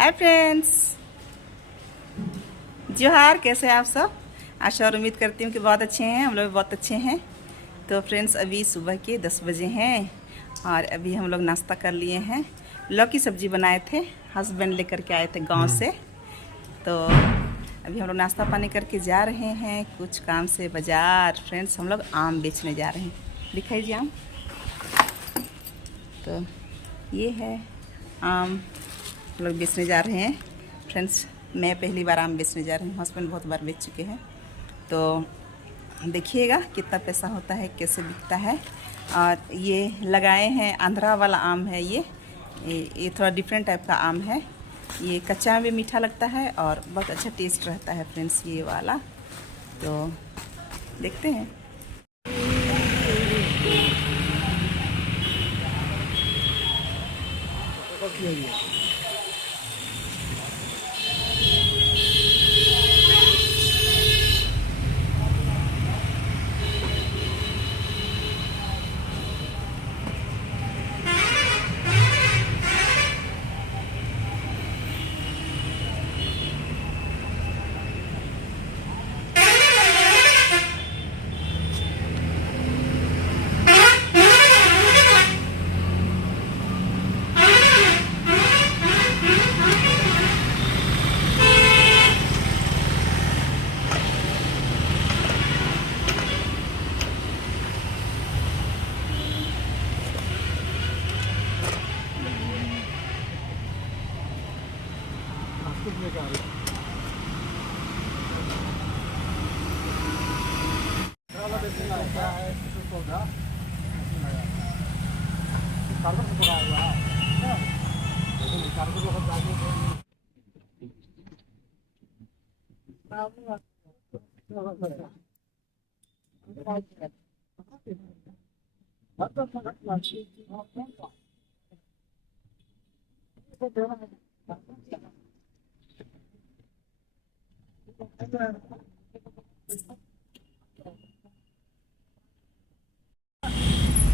Hi friends, जोहार। कैसे हैं आप सब? आशा और उम्मीद करती हूँ कि बहुत अच्छे हैं। हम लोग भी बहुत अच्छे हैं। तो फ्रेंड्स, अभी सुबह के 10 बजे हैं और अभी हम लोग नाश्ता कर लिए हैं। लौकी सब्जी बनाए थे, हस्बैंड लेकर के आए थे गांव से। तो अभी हम लोग नाश्ता पानी करके जा रहे हैं कुछ काम से बाज़ार। फ्रेंड्स, हम लोग आम बेचने जा रहे हैं। दिखाई जी आम। तो ये है आम, हम लोग बेचने जा रहे हैं। फ्रेंड्स, मैं पहली बार आम बेचने जा रही हूँ। हस्बैंड बहुत बार बेच चुके हैं। तो देखिएगा कितना पैसा होता है, कैसे बिकता है। और ये लगाए हैं, आंध्रा वाला आम है ये थोड़ा डिफरेंट टाइप का आम है। ये कच्चा भी मीठा लगता है और बहुत अच्छा टेस्ट रहता है फ्रेंड्स, ये वाला। तो देखते हैं।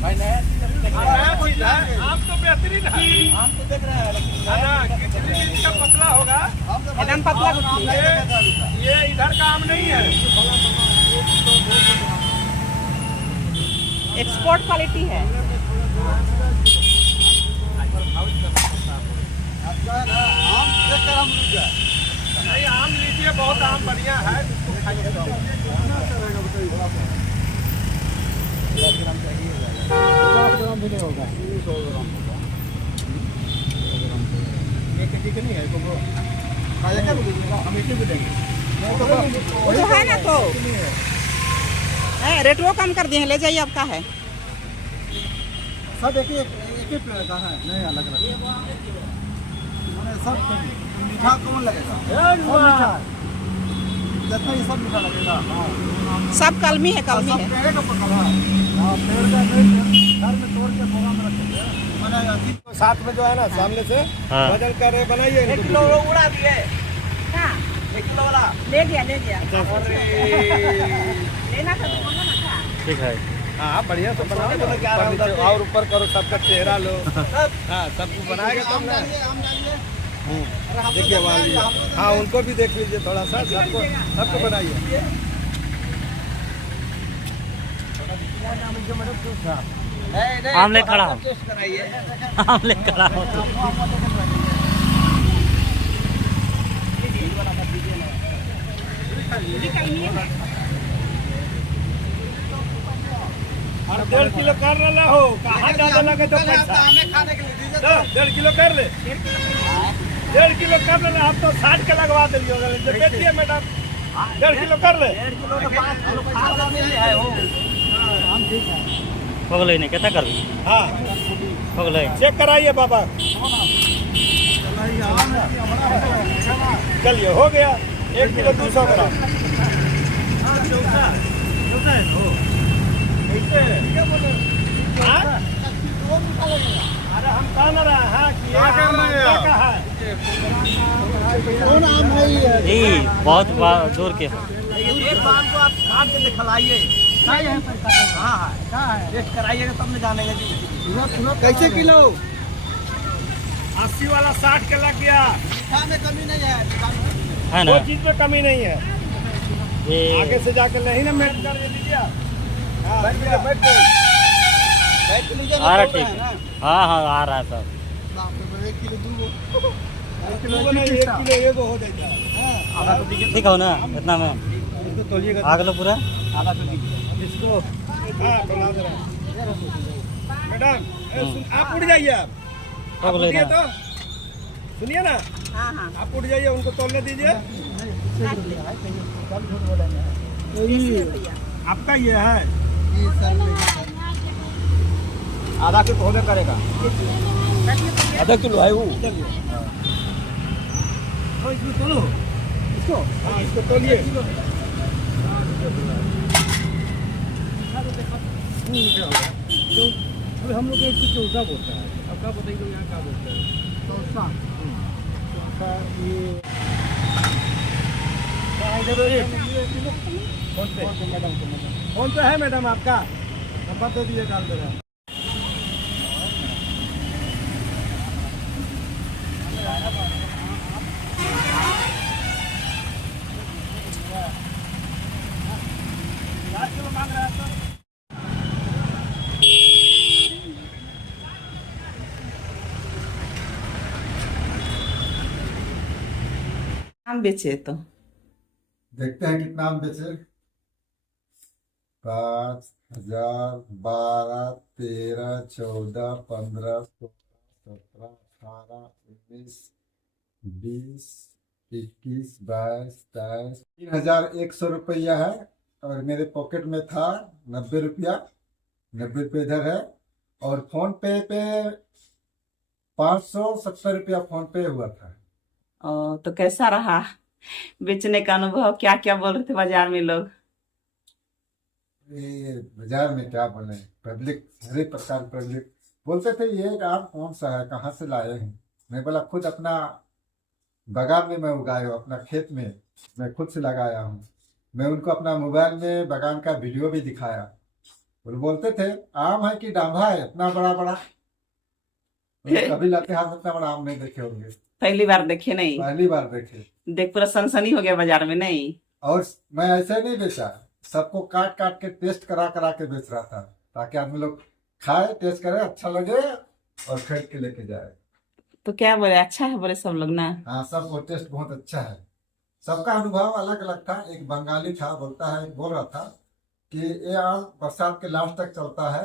भाई आम तो बेहतरीन है। आम तो देख रहे हैं, लेकिन कितनी का पतला होगा, एकदम पतला। ये इधर का आम नहीं है। एक्सपोर्ट क्वालिटी है। नहीं, आम लीजिए, बहुत आम बढ़िया है। इसको खाइए तो 50 ग्राम भी नहीं होगा, 100 ग्राम होगा। ये किसी के नहीं है, हम इसी को देंगे। वो तो है ना, तो है रेट वो कम कर दिए हैं। ले जाइए, आपका है सब एक ही पेड़ का है, नहीं अलग अलग। सब मीठा कौन लगेगा? जितना ये सब मीठा लगेगा। सब कलमी है, कलमी है। पेड़ का पकड़ है, पेड़ का घर में तोड़ के बोरा में रखेंगे। तो साथ में जो है ना, सामने से वजन कर रहे बनाइए। 1 किलो उड़ा दिए। हाँ, 1 किलो वाला ले लिया। लेना था तो बोलो ना था। ठीक है। हाँ, बढ़िया से बनाओ, और ऊपर करो, सबका चेहरा लो। हाँ, सबको बनाएगा तब ना। देखिए वाली, हाँ, उनको भी देख लीजिए थोड़ा सा। सबको बनाइए। आमलेट खड़ा हो, आमलेट खड़ा हो। और 1.5 किलो कर रहा हो, कहाँ ज्यादा लगे तो पैसा। 1.5 किलो कर ले, 1.5 किलो कर ले। आप तो 60 का लगवा दिए। देखिए मैडम, 1.5 किलो कर ले। होगले नहीं कहता कर। हाँ, होगले चेक कराइए बाबा। चलिए, हो गया 1 किलो 200 ग्राम। अरे हम कह ना रहे हैं कि कौन आम है ये? जी, बहुत जोर के हो। एक बार तो आप काट के दिखलाइए। हाँ, टेस्ट कराइएगा तब न जानेंगे जी। कैसे किलो? 80 वाला 60 का लग गया। मीठा में कमी नहीं है दुकान में। है ना कोई चीज में कमी नहीं है। आगे ये से जाकर नहीं ना मेट कर लीजिए आप। हाँ, बैठ के लीजिए आ रहा ना, ठीक बोल रहे हैं है। हाँ हाँ आ रहा है सब। ना। बाप रे, 1 किलो दूगो। 1 किलो वो नहीं, 1 किलो एगो हो जाता है। आधा तो दीजिए, ठीक हो ना इतना में इसको तोलिएगा। आग लो पूरा। आधा तो दीजिए इसको। हाँ, बना दे रहा हूँ। मैडम, आप उठ जाइए आप। आप बोले उठिए ना। तो सुनिए ना, हाँ हाँ आप उठ जाइए, उनको तोलने दीजिए। आपका ये है आधा किलो होने करेगा। आधा किलो है वो। हाँ, इसको तोलो, इसको हाँ इसको तोलिए। अभी हम लोग एक चौसा बोलता है, अब क्या बताइए यहाँ क्या बोलते हैं? चौसा। फोन पे है मैडम आपका नंबर दे दीजिए, डाल दे रहा है। आम बेचे तो देखते हैं कितना हम बेचे। 5, 1000, 12, 13, 14, 15, 16, 17, 18, 19, 20, 21, 22, 23, 3100 रुपया है। और मेरे पॉकेट में था 90 रुपया। 90 रुपये इधर है। और फोन पे 570 रुपया फोन पे हुआ था। तो कैसा रहा बेचने का अनुभव? क्या क्या बोल रहे थे बाजार में लोग? ये बाजार में क्या बोले, पब्लिक हर एक प्रकार की पब्लिक बोलते थे ये आम कौन सा है, कहाँ से लाए हैं। मैं बोला खुद अपना बागान में मैं उगाया हूँ, अपना खेत में मैं खुद से लगाया हूँ। मैं उनको अपना मोबाइल में बागान का वीडियो भी दिखाया। वो बोलते थे आम है कि डांभा है इतना बड़ा बड़ा। कभी लातेहार इतना बड़ा आम नहीं देखे होंगे, पहली बार देखे नहीं? पहली बार देखे। देख पूरा सनसनी हो गया बाजार में नहीं? और मैं ऐसे नहीं बेचा, सबको काट काट के टेस्ट करा करा के बेच रहा था, ताकि आदमी लोग खाए, टेस्ट करे, अच्छा लगे और खरीद के लेके जाए। तो क्या बोले, अच्छा है बोले सब लोग ना? हाँ, सबको टेस्ट बहुत अच्छा है। सबका अनुभव अलग अलग था। एक बंगाली था, बोल रहा था कि ये आम बरसात के लास्ट तक चलता है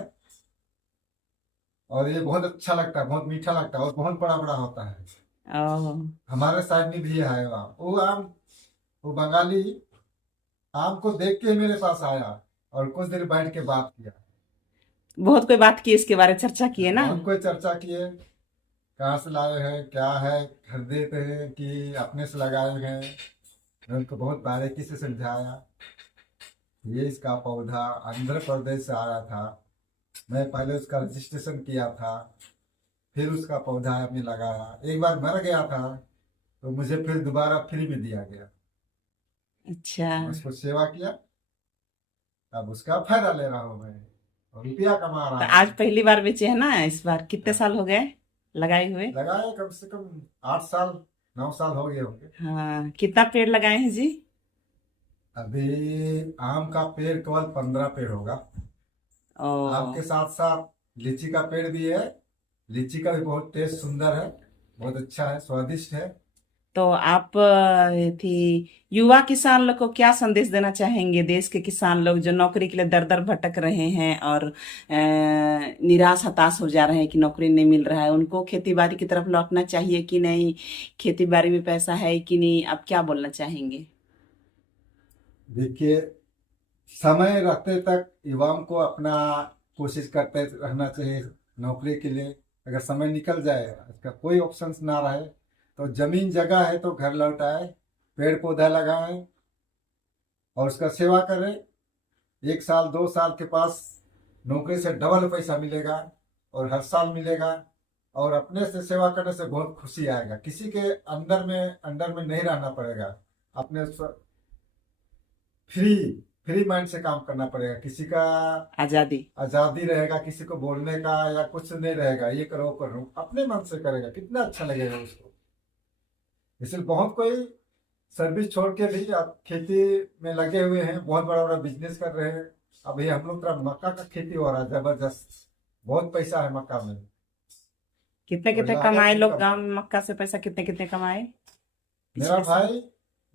और ये बहुत अच्छा लगता है, बहुत मीठा लगता है और बहुत बड़ा बड़ा होता है। ओह, हमारे साइड में भी है वो आम। वो बंगाली आम को देख के मेरे पास आया और कुछ देर बैठ के बात किया। बहुत कोई बात की इसके बारे में, चर्चा किए ना? बहुत कोई चर्चा किए, कहाँ से लाए हैं, क्या है, खरीदे थे कि अपने से लगाए हैं। मैं उनको बहुत बारीकी से समझाया। ये इसका पौधा आंध्र प्रदेश से आया था। मैं पहले उसका रजिस्ट्रेशन किया था, फिर उसका पौधा हमने लगाया। एक बार मर गया था तो मुझे फिर दोबारा फ्री में दिया गया। अच्छा, उसको सेवा किया, अब उसका फायदा ले रहा हूँ मैं और रुपया कमा तो रहा आज हूँ। पहली बार बेचे है ना? इस बार कितने साल हो गए लगाए हुए? लगाए कम से कम 8 साल 9 साल हो गए होंगे। हाँ, कितना पेड़ लगाए हैं जी? अभी आम का पेड़ केवल 15 पेड़ होगा। आम के ओ, साथ साथ लीची का पेड़ भी है। लीची का भी बहुत टेस्ट सुंदर है, बहुत अच्छा है, स्वादिष्ट है। तो आप थी युवा किसान लोग को क्या संदेश देना चाहेंगे? देश के किसान लोग जो नौकरी के लिए दर दर भटक रहे हैं और निराश हताश हो जा रहे हैं कि नौकरी नहीं मिल रहा है, उनको खेती बाड़ी की तरफ लौटना चाहिए कि नहीं? खेती बाड़ी में पैसा है कि नहीं? आप क्या बोलना चाहेंगे? देखिए, समय रहते तक युवाओं को अपना कोशिश करते रहना चाहिए नौकरी के लिए। अगर समय निकल जाए, इसका कोई ऑप्शन ना रहे, तो जमीन जगह है तो घर लौटाए, पेड़ पौधा लगाए और उसका सेवा करें। 1 साल 2 साल के पास नौकरी से डबल पैसा मिलेगा और हर साल मिलेगा। और अपने से सेवा करने से बहुत खुशी आएगा। किसी के अंडर में नहीं रहना पड़ेगा। अपने फ्री माइंड से काम करना पड़ेगा। किसी का आजादी रहेगा, किसी को बोलने का या कुछ नहीं रहेगा। ये करो करो, अपने मन से करेगा, कितना अच्छा लगेगा उसको। इसलिए बहुत कोई सर्विस छोड़ के भी अब खेती में लगे हुए हैं, बहुत बड़ा बड़ा बिजनेस कर रहे हैं। अभी हम लोग तरफ मक्का का खेती हो रहा है जबरदस्त, बहुत पैसा है मक्का में। कितने कितने और कमाए लागत लोग भी गांव में मक्का से पैसा कितने कितने कमाए? मेरा पिछले साल? भाई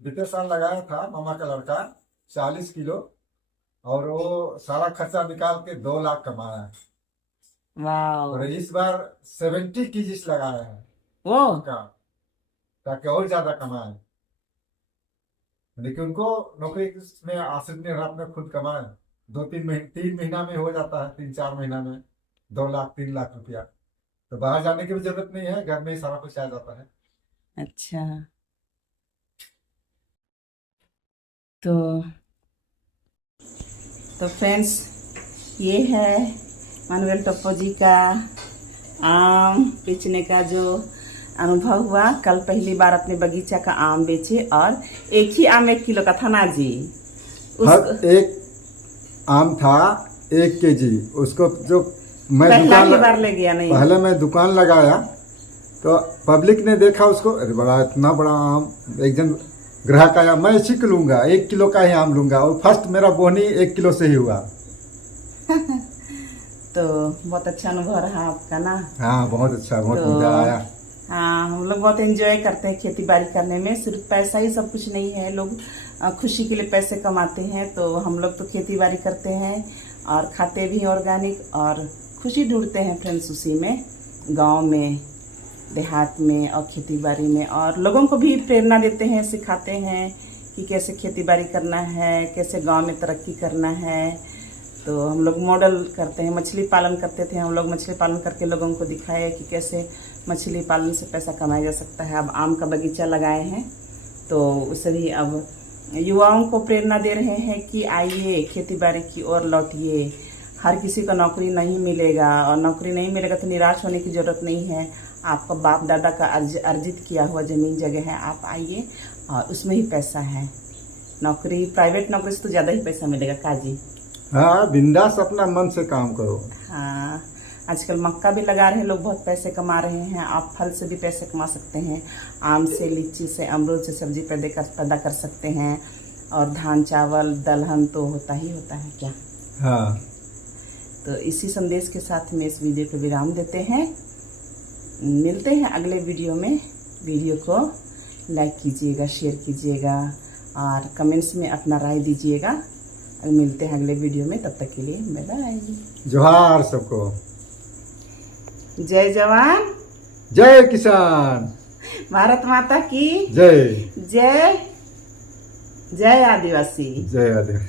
बीते साल लगाया था, मामा का लड़का 40 किलो, और वो सारा खर्चा निकाल के 2 लाख कमाया है। वाह। और इस बार 70 केजीस लगाया है वो मक्का, ताकि और ज्यादा कमाए। लेकिन उनको नौकरी में आश्रित नहीं रहा, अपने खुद कमाए। 3 महीना में हो जाता है, 3-4 महीना में 2 लाख 3 लाख रुपया। तो बाहर जाने की भी जरूरत नहीं है, घर में ही सारा कुछ आ जाता है। अच्छा। तो फ्रेंड्स, ये है मानुएल टप्पो जी का आम बेचने का जो अनुभव हुआ। कल पहली बार अपने बगीचा का आम बेचे, और एक ही आम 1 किलो का था ना जी? हर एक आम था 1 केजी। उसको जो मैं पहला ही बार ले गया नहीं? पहले मैं दुकान लगाया तो पब्लिक ने देखा उसको, अरे बड़ा इतना बड़ा आम। एक जन ग्राहक आया, मैं छिक लूंगा, 1 किलो का ही आम लूंगा। और फर्स्ट मेरा बोनी 1 किलो से ही हुआ। तो बहुत अच्छा अनुभव रहा आपका ना? हाँ, बहुत अच्छा, बहुत तो मजा आया। हाँ, हम लोग बहुत एंजॉय करते हैं खेती बाड़ी करने में। सिर्फ पैसा ही सब कुछ नहीं है, लोग खुशी के लिए पैसे कमाते हैं। तो हम लोग तो खेती बाड़ी करते हैं और खाते भी ऑर्गेनिक, और खुशी ढूंढते हैं फ्रेंड्स उसी में, गांव में, देहात में और खेती बाड़ी में। और लोगों को भी प्रेरणा देते हैं, सिखाते हैं कि कैसे खेती बाड़ी करना है, कैसे गांव में तरक्की करना है। तो हम लोग मॉडल करते हैं। मछली पालन करते थे हम लोग, मछली पालन करके लोगों को दिखाए कि कैसे मछली पालन से पैसा कमाया जा सकता है। अब आम का बगीचा लगाए हैं, तो उससे भी अब युवाओं को प्रेरणा दे रहे हैं कि आइए खेती बाड़ी की ओर लौटिए। हर किसी को नौकरी नहीं मिलेगा, और नौकरी नहीं मिलेगा तो निराश होने की ज़रूरत नहीं है। आपका बाप दादा का अर्जित किया हुआ ज़मीन जगह है, आप आइए और उसमें ही पैसा है। नौकरी, प्राइवेट नौकरी से तो ज़्यादा ही पैसा मिलेगा काजी। हाँ, बिंदास अपना मन से काम करो। हाँ, आजकल मक्का भी लगा रहे हैं लोग, बहुत पैसे कमा रहे हैं। आप फल से भी पैसे कमा सकते हैं, आम से, लीची से, अमरूद से सब्जी पैदा कर सकते हैं। और धान, चावल, दलहन तो होता ही होता है क्या? हाँ। तो इसी संदेश के साथ में इस वीडियो को विराम देते हैं। मिलते हैं अगले वीडियो में। वीडियो को लाइक कीजिएगा, शेयर कीजिएगा और कमेंट्स में अपना राय दीजिएगा। मिलते हैं अगले वीडियो में, तब तक के लिए बाय बाय। जोहार सबको। जय जवान, जय किसान, भारत माता की जय। जय। जय आदिवासी। जय आदिवासी।